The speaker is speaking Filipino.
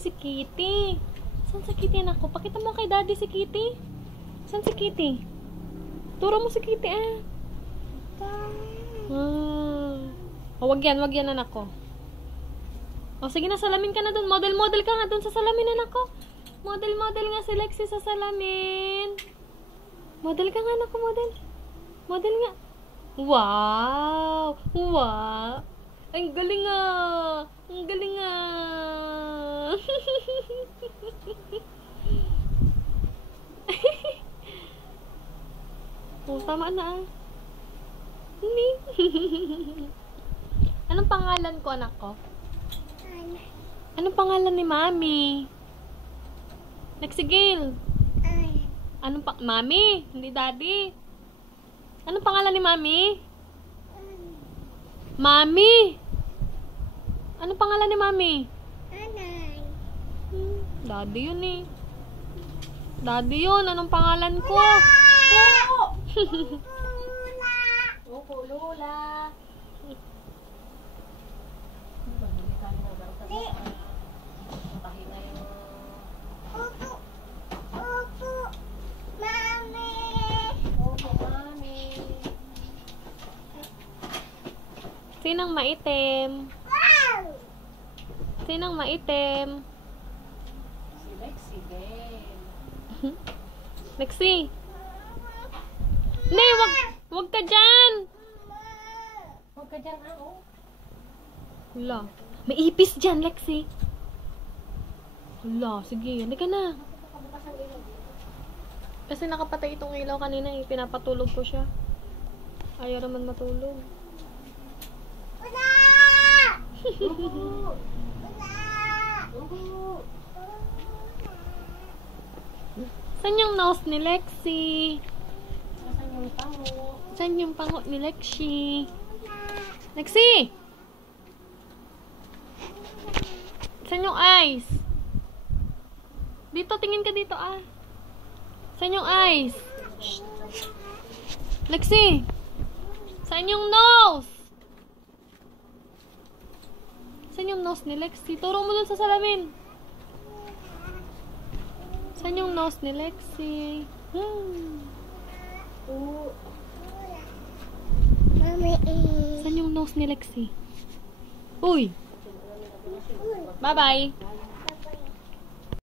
si Kitty. Saan si Kitty, anak ko? Pakita mo kay daddy si Kitty. Saan si Kitty? Turo mo si Kitty, Oh, wag yan, anak ko. Oh, sige na, salamin ka na dun. Model ka nga dun sa salamin, anak ko. Model nga si Lexi sa salamin. Model ka nga, anak ko, model. Model nga. Wow! Wow! Ang galing ah! Ang galing ah! Oh, tama na ah. Hindi. Anong pangalan ko, anak ko? Anong pangalan ni Mami? Nagsigil. Anong Mami? Hindi Daddy. Anong pangalan ni Mami? Mami! Anong pangalan ni Mami? Daddy yun eh. Daddy yun. Anong pangalan ko? Opo, Lola. Sinang maitim? Sinang maitim? Si Lexi din. Lexi! Hindi, wag ka dyan! Huwag ka dyan, Wala. May ipis dyan, Lexi. Wala, sige, hindi ka na. Kasi nakapatay itong ilaw kanina eh. Pinapatulog ko siya. Ayaw naman matulog. Saan yung nose ni Lexi? Saan yung pango? Saan yung pango ni Lexi? Lexi! Saan yung eyes? Dito, tingin ka dito ah. Saan yung eyes? Shh. Lexi! Saan yung nose? Saan yung nose ni Lexi? Turo mo dun sa salamin. Saan yung nose ni Lexi? Saan yung nose ni Lexi? Uy! Bye-bye!